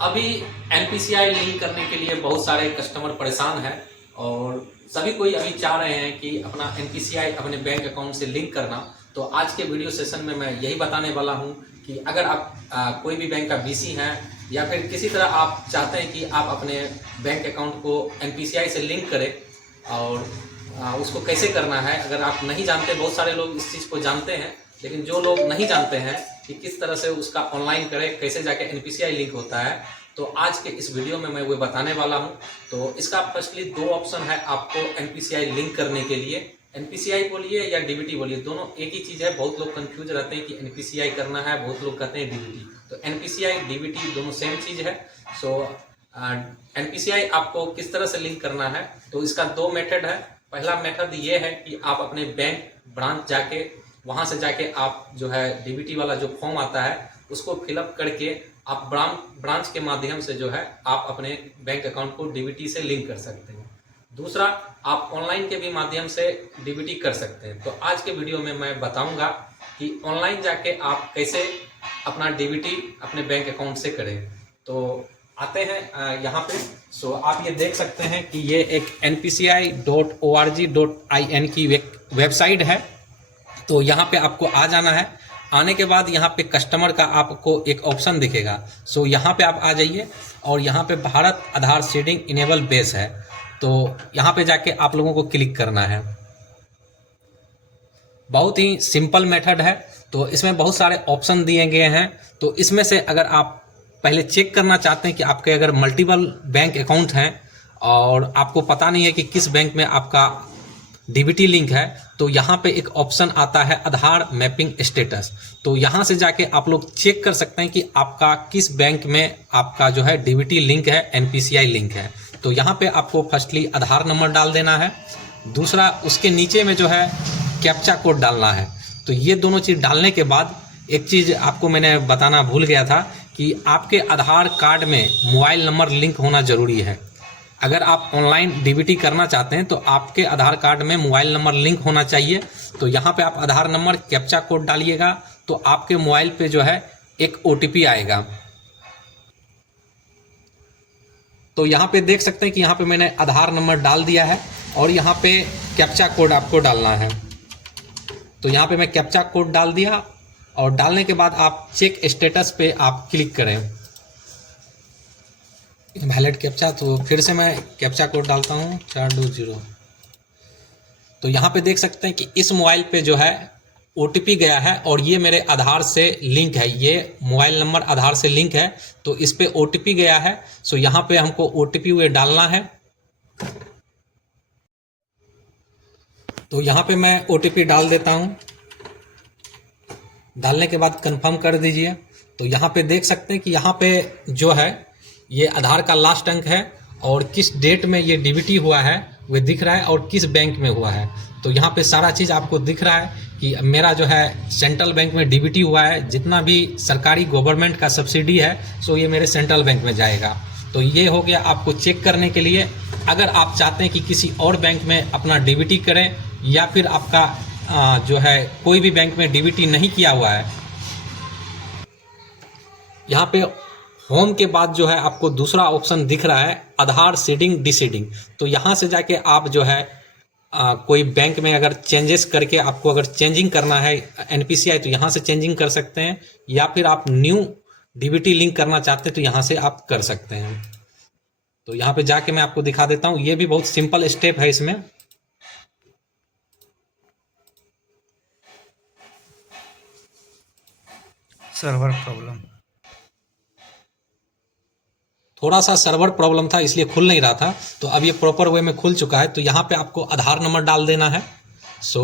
अभी NPCI link करने के लिए बहुत सारे कस्टमर परेशान हैं और सभी कोई अभी चाह रहे हैं कि अपना एनपीसीआई अपने बैंक अकाउंट से लिंक करना। तो आज के वीडियो सेशन में मैं यही बताने वाला हूं कि अगर आप कोई भी बैंक का बीसी हैं या फिर किसी तरह आप चाहते हैं कि आप अपने बैंक अकाउंट को एनपीसीआई से लिंक करें और उसको कैसे करना है। अगर आप नहीं जानते, बहुत सारे लोग इस चीज़ को जानते हैं, लेकिन जो लोग नहीं जानते हैं कि किस तरह से उसका ऑनलाइन करें, कैसे जाके एनपीसीआई लिंक होता है, तो आज के इस वीडियो में मैं वो बताने वाला हूं। तो इसका फर्स्टली दो ऑप्शन है आपको एनपीसीआई लिंक करने के लिए। एनपीसीआई बोलिए या डीबीटी बोलिए, दोनों एक ही चीज़ है। बहुत लोग कंफ्यूज रहते हैं कि एनपीसीआई करना है, बहुत लोग कहते हैं डीबीटी। तो एनपीसीआई डीबीटी दोनों सेम चीज़ है। सो एनपीसीआई आपको किस तरह से लिंक करना है, तो इसका दो मेथड है। पहला मेथड ये है कि आप अपने बैंक ब्रांच जाके, वहाँ से जाके आप जो है डीबीटी वाला जो फॉर्म आता है उसको फिलअप करके आप ब्रांच के माध्यम से जो है आप अपने बैंक अकाउंट को डीबीटी से लिंक कर सकते हैं। दूसरा, आप ऑनलाइन के भी माध्यम से डीबीटी कर सकते हैं। तो आज के वीडियो में मैं बताऊंगा कि ऑनलाइन जाके आप कैसे अपना डीबीटी अपने बैंक अकाउंट से करें। तो आते हैं यहाँ पे। सो आप ये देख सकते हैं कि ये एक npci.org.in की वेबसाइट है। तो यहाँ पे आपको आ जाना है। आने के बाद यहाँ पे कस्टमर का आपको एक ऑप्शन दिखेगा। सो यहाँ पे आप आ जाइए और यहाँ पे भारत आधार सीडिंग इनेबल बेस है। तो यहाँ पे जाके आप लोगों को क्लिक करना है। बहुत ही सिंपल मेथड है। तो इसमें बहुत सारे ऑप्शन दिए गए हैं। तो इसमें से अगर आप पहले चेक करना चाहते हैं कि आपके अगर मल्टीपल बैंक अकाउंट हैं और आपको पता नहीं है कि किस बैंक में आपका डीबीटी लिंक है, तो यहाँ पे एक ऑप्शन आता है आधार मैपिंग स्टेटस। तो यहाँ से जाके आप लोग चेक कर सकते हैं कि आपका किस बैंक में आपका जो है डीबीटी लिंक है, एनपीसीआई लिंक है। तो यहाँ पे आपको फर्स्टली आधार नंबर डाल देना है। दूसरा, उसके नीचे में जो है कैप्चा कोड डालना है। तो ये दोनों चीज़ डालने के बाद एक चीज़ आपको मैंने बताना भूल गया था कि आपके आधार कार्ड में मोबाइल नंबर लिंक होना ज़रूरी है। अगर आप ऑनलाइन डीबीटी करना चाहते हैं तो आपके आधार कार्ड में मोबाइल नंबर लिंक होना चाहिए। तो यहाँ पे आप आधार नंबर कैप्चा कोड डालिएगा तो आपके मोबाइल पे जो है एक ओटीपी आएगा। तो यहाँ पे देख सकते हैं कि यहाँ पे मैंने आधार नंबर डाल दिया है और यहाँ पे कैप्चा कोड आपको डालना है। तो यहाँ पे मैं कैप्चा कोड डाल दिया और डालने के बाद आप चेक स्टेटस पे आप क्लिक करें। वैलिड कैप्चा, तो फिर से मैं कैप्चा कोड डालता हूँ 420। तो यहाँ पे देख सकते हैं कि इस मोबाइल पे जो है ओटीपी गया है और ये मेरे आधार से लिंक है। ये मोबाइल नंबर आधार से लिंक है तो इस पे ओटीपी गया है। सो यहाँ पे हमको ओटीपी वो डालना है। तो यहाँ पे मैं ओटीपी डाल देता हूँ। डालने के बाद कंफर्म कर दीजिए। तो यहाँ पे देख सकते हैं कि यहाँ पे जो है ये आधार का लास्ट अंक है और किस डेट में ये डीबीटी हुआ है वो दिख रहा है और किस बैंक में हुआ है। तो यहाँ पे सारा चीज़ आपको दिख रहा है कि मेरा जो है सेंट्रल बैंक में डीबीटी हुआ है। जितना भी सरकारी गवर्नमेंट का सब्सिडी है सो ये मेरे सेंट्रल बैंक में जाएगा। तो ये हो गया आपको चेक करने के लिए। अगर आप चाहते हैं कि किसी और बैंक में अपना डीबीटी करें या फिर आपका जो है कोई भी बैंक में डीबीटी नहीं किया हुआ है, यहाँ पे होम के बाद जो है आपको दूसरा ऑप्शन दिख रहा है आधार सीडिंग डिसीडिंग। तो यहाँ से जाके आप जो है कोई बैंक में अगर चेंजेस करके आपको अगर चेंजिंग करना है एनपीसीआई तो यहाँ से चेंजिंग कर सकते हैं, या फिर आप न्यू डीबीटी लिंक करना चाहते हैं तो यहाँ से आप कर सकते हैं। तो यहाँ पे जाके मैं आपको दिखा देता हूँ। ये भी बहुत सिंपल स्टेप है। इसमें सर्वर प्रॉब्लम, थोड़ा सा सर्वर प्रॉब्लम था इसलिए खुल नहीं रहा था। तो अब ये प्रॉपर वे में खुल चुका है। तो यहाँ पे आपको आधार नंबर डाल देना है। सो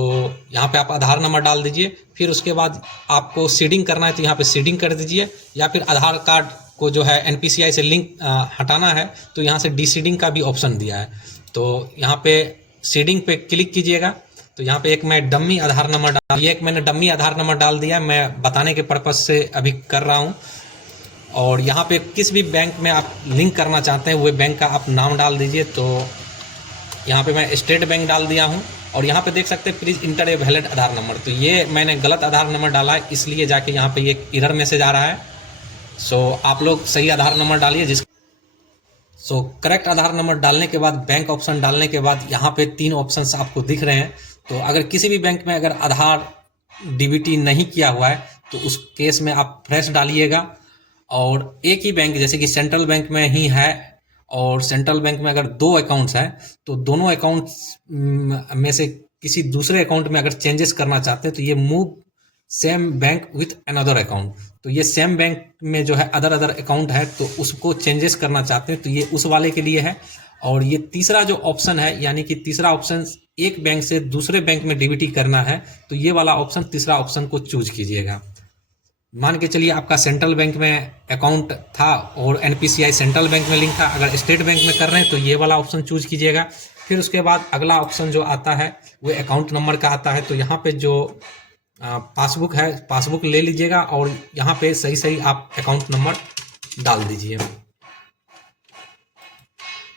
यहाँ पे आप आधार नंबर डाल दीजिए। फिर उसके बाद आपको सीडिंग करना है तो यहाँ पे सीडिंग कर दीजिए, या फिर आधार कार्ड को जो है एनपीसीआई से लिंक हटाना है तो यहाँ से डीसीडिंग का भी ऑप्शन दिया है। तो यहाँ पे सीडिंग पे क्लिक कीजिएगा। तो यहाँ पे एक मैं डम्मी आधार नंबर मैंने डम्मी आधार नंबर डाल दिया। मैं बताने के पर्पज से अभी कर रहा हूँ। और यहाँ पे किस भी बैंक में आप लिंक करना चाहते हैं वो बैंक का आप नाम डाल दीजिए। तो यहाँ पे मैं स्टेट बैंक डाल दिया हूँ और यहाँ पे देख सकते हैं please inter a valid Aadhaar number. तो ये मैंने गलत आधार नंबर डाला है इसलिए जाके यहाँ पे ये एरर मैसेज आ रहा है। सो आप लोग सही आधार नंबर डालिए। करेक्ट आधार नंबर डालने के बाद बैंक ऑप्शन डालने के बाद यहाँ पे 3 ऑप्शंस आपको दिख रहे हैं। तो अगर किसी भी बैंक में अगर आधार डीबीटी नहीं किया हुआ है तो उस केस में आप फ्रेश डालिएगा। और एक ही बैंक जैसे कि सेंट्रल बैंक में ही है और सेंट्रल बैंक में अगर 2 अकाउंट्स हैं तो दोनों अकाउंट्स में से किसी दूसरे अकाउंट में अगर चेंजेस करना चाहते हैं तो ये move same bank with another account. तो ये सेम बैंक में जो है अदर अकाउंट है तो उसको चेंजेस करना चाहते हैं तो ये उस वाले के लिए है। और ये तीसरा जो ऑप्शन है यानी कि तीसरा ऑप्शन एक बैंक से दूसरे बैंक में डीबीटी करना है तो ये वाला ऑप्शन तीसरा ऑप्शन को चूज कीजिएगा। मान के चलिए आपका सेंट्रल बैंक में अकाउंट था और एनपीसीआई सेंट्रल बैंक में लिंक था, अगर स्टेट बैंक में कर रहे हैं तो ये वाला ऑप्शन चूज कीजिएगा। फिर उसके बाद अगला ऑप्शन जो आता है वो अकाउंट नंबर का आता है। तो यहाँ पे जो पासबुक है पासबुक ले लीजिएगा और यहाँ पे सही आप अकाउंट नंबर डाल दीजिए।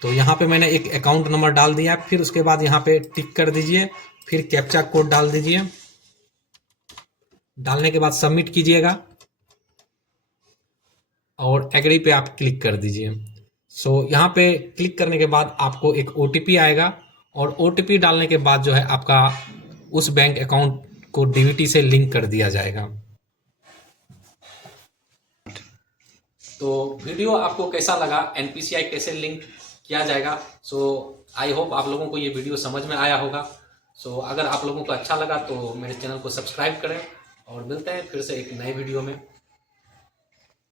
तो यहाँ पे मैंने एक अकाउंट नंबर डाल दिया। फिर उसके बाद यहाँ पे टिक कर दीजिए, फिर कैप्चा कोड डाल दीजिए। डालने के बाद सबमिट कीजिएगा और एग्री पे आप क्लिक कर दीजिए। यहाँ पे क्लिक करने के बाद आपको एक ओटीपी आएगा और ओटीपी डालने के बाद जो है आपका उस बैंक अकाउंट को डीबीटी से लिंक कर दिया जाएगा। तो वीडियो आपको कैसा लगा, एनपीसीआई कैसे लिंक किया जाएगा, आई होप आप लोगों को ये वीडियो समझ में आया होगा। अगर आप लोगों को अच्छा लगा तो मेरे चैनल को सब्सक्राइब करें और मिलते हैं फिर से एक नए वीडियो में।